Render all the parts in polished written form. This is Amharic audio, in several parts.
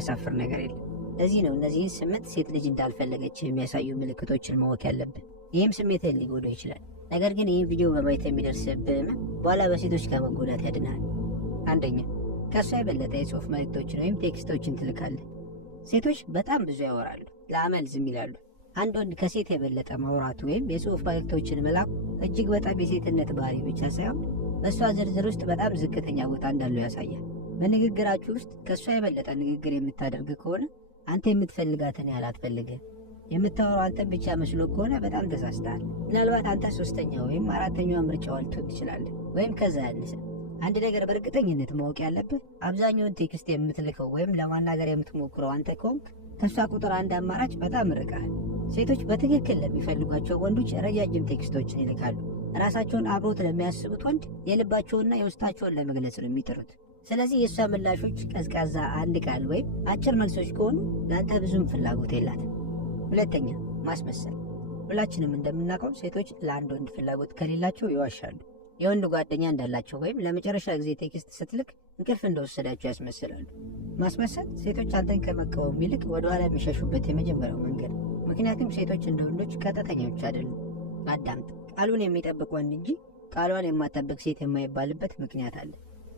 የሚያሳፍር ነገር የለም። ለዚህ ነው እነዚህን 8 ሴት ልጅ እንዳልፈለገች የሚያሳዩ ምልክቶችን ማወቅ ያለብን። ይህም ስሜትን ሊጎዳው ይችላል። ነገር ግን ይህን ቪዲዮ በማየት የሚደርስብህ በኋላ በሴቶች ከመጎዳት ያድናል። አንደኛ፣ ከእሷ የበለጠ የጽሁፍ መልእክቶችን ወይም ቴክስቶችን ትልካለህ። ሴቶች በጣም ብዙ ያወራሉ፣ ለአመል ዝም ይላሉ። አንድ ወንድ ከሴት የበለጠ ማውራቱ ወይም የጽሁፍ መልእክቶችን መላኩ እጅግ በጣም የሴትነት ባህሪ ብቻ ሳይሆን በእሷ ዝርዝር ውስጥ በጣም ዝቅተኛ ቦታ እንዳለው ያሳያል። በንግግራችሁ ውስጥ ከእሷ የበለጠ ንግግር የምታደርግ ከሆነ አንተ የምትፈልጋትን ያህል አትፈልግህ። የምታወራው አንተን ብቻ መስሎ ከሆነ በጣም ተሳስተሃል። ምናልባት አንተ 3ኛ ወይም 4ኛዋ ምርጫዋ ልትሆን ትችላለህ፣ ወይም ከዛ ያነሰ። አንድ ነገር በእርግጠኝነት ማወቅ ያለብህ አብዛኛውን ቴክስት የምትልከው ወይም ለማናገር የምትሞክረው አንተ ከሆንክ ከእሷ ቁጥር 1 አማራጭ በጣም ርቀሃል። ሴቶች በትክክል ለሚፈልጓቸው ወንዶች ረጃጅም ቴክስቶችን ይልካሉ። ራሳቸውን አብሮት ለሚያስቡት ወንድ የልባቸውንና የውስጣቸውን ለመግለጽ ነው የሚጥሩት። ስለዚህ የእሷ ምላሾች ቀዝቃዛ አንድ ቃል ወይም አጭር መልሶች ከሆኑ ለአንተ ብዙም ፍላጎት የላትም። ሁለተኛ፣ ማስመሰል። ሁላችንም እንደምናውቀው ሴቶች ለአንድ ወንድ ፍላጎት ከሌላቸው ይዋሻሉ። የወንድ ጓደኛ እንዳላቸው ወይም ለመጨረሻ ጊዜ ቴክስት ስትልክ እንቅልፍ እንደወሰዳቸው ያስመስላሉ። ማስመሰል ሴቶች አንተን ከመቃወም ይልቅ ወደኋላ የሚሸሹበት የመጀመሪያው መንገድ። ምክንያቱም ሴቶች እንደ ወንዶች ቀጥተኞች አይደሉም። አዳምጥ። ቃሉን የሚጠብቅ ወንድ እንጂ ቃሏን የማጠብቅ ሴት የማይባልበት ምክንያት አለ።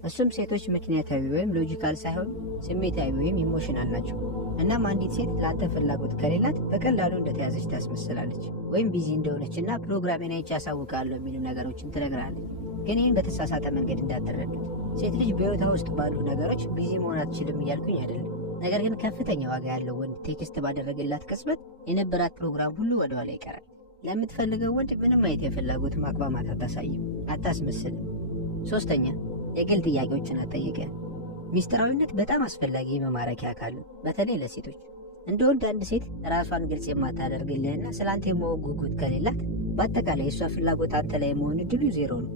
እሱም ሴቶች ምክንያታዊ ወይም ሎጂካል ሳይሆን ስሜታዊ ወይም ኢሞሽናል ናቸው። እናም አንዲት ሴት ለአንተ ፍላጎት ከሌላት በቀላሉ እንደተያዘች ታስመስላለች፣ ወይም ቢዚ እንደሆነች እና ፕሮግራሜን አይቼ ያሳውቃለሁ የሚሉ ነገሮችን ትነግራለች። ግን ይህን በተሳሳተ መንገድ እንዳትረዱት። ሴት ልጅ በሕይወቷ ውስጥ ባሉ ነገሮች ቢዚ መሆን አትችልም እያልኩኝ አይደለም። ነገር ግን ከፍተኛ ዋጋ ያለው ወንድ ቴክስት ባደረገላት ቅጽበት የነበራት ፕሮግራም ሁሉ ወደኋላ ይቀራል። ለምትፈልገው ወንድ ምንም አይነት የፍላጎት ማቅማማት አታሳይም፣ አታስመስልም። ሶስተኛ፣ የግል ጥያቄዎችን አትጠይቅ። ሚስጥራዊነት በጣም አስፈላጊ የመማረኪያ አካል ነው፣ በተለይ ለሴቶች። እንደ ወንድ አንድ ሴት ራሷን ግልጽ የማታደርግልህና ስለ አንተ የማወቅ ጉጉት ከሌላት በአጠቃላይ የእሷ ፍላጎት አንተ ላይ የመሆን እድሉ ዜሮ ነው።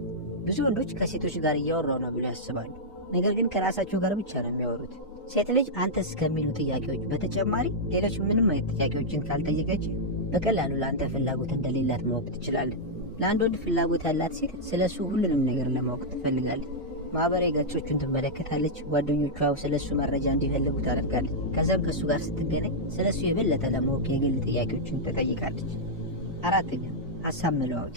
ብዙ ወንዶች ከሴቶች ጋር እያወራው ነው ብሎ ያስባሉ፣ ነገር ግን ከራሳቸው ጋር ብቻ ነው የሚያወሩት። ሴት ልጅ አንተስ ከሚሉ ጥያቄዎች በተጨማሪ ሌሎች ምንም አይነት ጥያቄዎችን ካልጠየቀች በቀላሉ ለአንተ ፍላጎት እንደሌላት ማወቅ ትችላለህ። ለአንድ ወንድ ፍላጎት ያላት ሴት ስለ እሱ ሁሉንም ነገር ለማወቅ ትፈልጋለች። ማህበራዊ ገጾቹን ትመለከታለች፣ ጓደኞቿ ስለ እሱ መረጃ እንዲፈልጉ ታደርጋለች። ከዛም ከእሱ ጋር ስትገናኝ ስለ እሱ የበለጠ ለማወቅ የግል ጥያቄዎችን ትጠይቃለች። አራተኛ፣ ሀሳብ መለዋወጥ።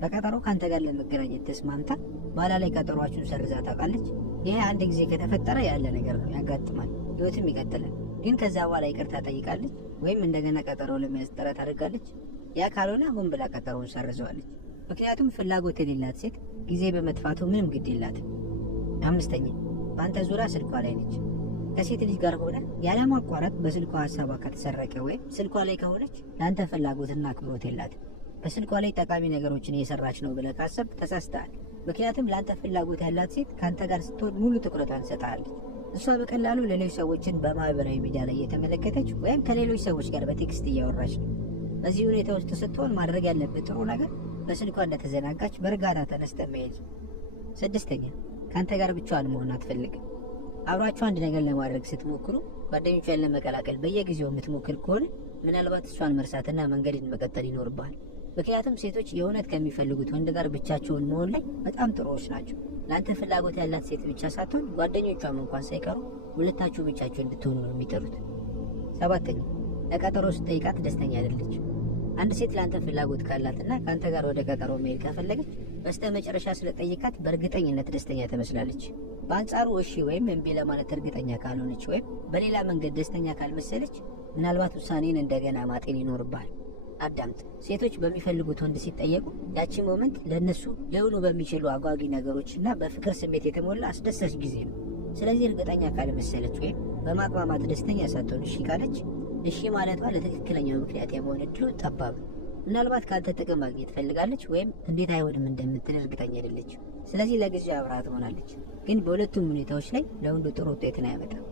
በቀጠሮ ከአንተ ጋር ለመገናኘት ተስማምታ በኋላ ላይ ቀጠሯችሁን ሰርዛ ታውቃለች? ይሄ አንድ ጊዜ ከተፈጠረ ያለ ነገር ነው፣ ያጋጥማል፣ ህይወትም ይቀጥላል። ግን ከዛ በኋላ ይቅርታ ጠይቃለች ወይም እንደገና ቀጠሮ ለመያዝ ጥረት አድርጋለች? ያ ካልሆነ ሆን ብላ ቀጠሮውን ሰርዘዋለች። ምክንያቱም ፍላጎት የሌላት ሴት ጊዜ በመጥፋቱ ምንም ግድ የላትም። አምስተኛ፣ በአንተ ዙሪያ ስልኳ ላይ ነች። ከሴት ልጅ ጋር ሆነ ያለማቋረጥ በስልኳ ሀሳቧ ከተሰረቀ ወይም ስልኳ ላይ ከሆነች ለአንተ ፍላጎትና አክብሮት የላትም። በስልኳ ላይ ጠቃሚ ነገሮችን እየሰራች ነው ብለህ ካሰብ ተሳስተሃል። ምክንያቱም ለአንተ ፍላጎት ያላት ሴት ከአንተ ጋር ስትሆን ሙሉ ትኩረቷን ትሰጥሃለች። እሷ በቀላሉ ሌሎች ሰዎችን በማህበራዊ ሚዲያ ላይ እየተመለከተች ወይም ከሌሎች ሰዎች ጋር በቴክስት እያወራች ነው። በዚህ ሁኔታ ውስጥ ስትሆን ማድረግ ያለበት ጥሩ ነገር በስልኳ እንደተዘናጋች በእርጋታ ተነስተህ መሄድ። ስድስተኛ፣ ከአንተ ጋር ብቻዋን መሆን አትፈልግም። አብራችሁ አንድ ነገር ለማድረግ ስትሞክሩ ጓደኞቿን ለመቀላቀል በየጊዜው የምትሞክር ከሆነ ምናልባት እሷን መርሳትና መንገድን መቀጠል ይኖርብሃል። ምክንያቱም ሴቶች የእውነት ከሚፈልጉት ወንድ ጋር ብቻቸውን መሆን ላይ በጣም ጥሩዎች ናቸው። ለአንተ ፍላጎት ያላት ሴት ብቻ ሳትሆን ጓደኞቿም እንኳን ሳይቀሩ ሁለታችሁ ብቻቸው እንድትሆኑ ነው የሚጠሩት። ሰባተኛ፣ ለቀጠሮ ስትጠይቃት ደስተኛ አይደለች። አንድ ሴት ለአንተ ፍላጎት ካላትና ከአንተ ጋር ወደ ቀጠሮ መሄድ ከፈለገች በስተ መጨረሻ ስለጠይቃት በእርግጠኝነት ደስተኛ ትመስላለች። በአንጻሩ እሺ ወይም እምቢ ለማለት እርግጠኛ ካልሆነች ወይም በሌላ መንገድ ደስተኛ ካልመሰለች ምናልባት ውሳኔን እንደገና ማጤን ይኖርብሃል። አዳምጥ። ሴቶች በሚፈልጉት ወንድ ሲጠየቁ ያቺ ሞመንት ለእነሱ ሊሆኑ በሚችሉ አጓጊ ነገሮችና በፍቅር ስሜት የተሞላ አስደሳች ጊዜ ነው። ስለዚህ እርግጠኛ ካልመሰለች ወይም በማቅማማት ደስተኛ ሳትሆን እሺ ካለች እሺ ማለቷ ለትክክለኛው ምክንያት የመሆን እድሉ ጠባብ ነው። ምናልባት ከአንተ ጥቅም ማግኘት ትፈልጋለች ወይም እንዴት አይሆንም እንደምትል እርግጠኛ አይደለች። ስለዚህ ለጊዜው አብራ ትሆናለች፣ ግን በሁለቱም ሁኔታዎች ላይ ለወንዱ ጥሩ ውጤትን አያመጣም።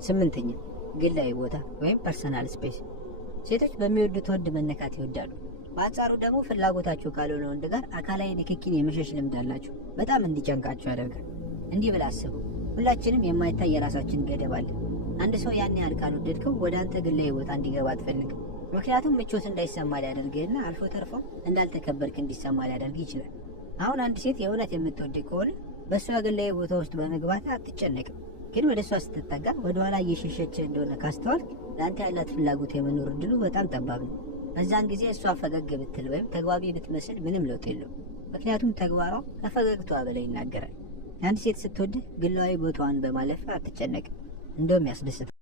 ስምንተኛ፣ ግላዊ ቦታ ወይም ፐርሰናል ስፔስ። ሴቶች በሚወዱት ወንድ መነካት ይወዳሉ። በአንጻሩ ደግሞ ፍላጎታቸው ካልሆነ ወንድ ጋር አካላዊ ንክኪን የመሸሽ ልምድ አላቸው። በጣም እንዲጨንቃቸው ያደርጋል። እንዲህ ብለህ አስበው፣ ሁላችንም የማይታይ የራሳችን ገደብ አለ። አንድ ሰው ያን ያህል ካልወደድከው ወደ አንተ ግላዊ ቦታ እንዲገባ አትፈልግም። ምክንያቱም ምቾት እንዳይሰማ ሊያደርግህና አልፎ ተርፎ እንዳልተከበርክ እንዲሰማ ሊያደርግ ይችላል። አሁን አንድ ሴት የእውነት የምትወድ ከሆነ በእሷ ግላዊ ቦታ ውስጥ በመግባት አትጨነቅም። ግን ወደ እሷ ስትጠጋ ወደ ኋላ እየሸሸች እንደሆነ ካስተዋልክ ለአንተ ያላት ፍላጎት የመኖር እድሉ በጣም ጠባብ ነው። በዛን ጊዜ እሷ ፈገግ ብትል ወይም ተግባቢ ብትመስል ምንም ለውጥ የለውም። ምክንያቱም ተግባሯ ከፈገግታዋ በላይ ይናገራል። አንድ ሴት ስትወድህ ግላዊ ቦታዋን በማለፍ አትጨነቅም፣ እንደውም ያስደስታል።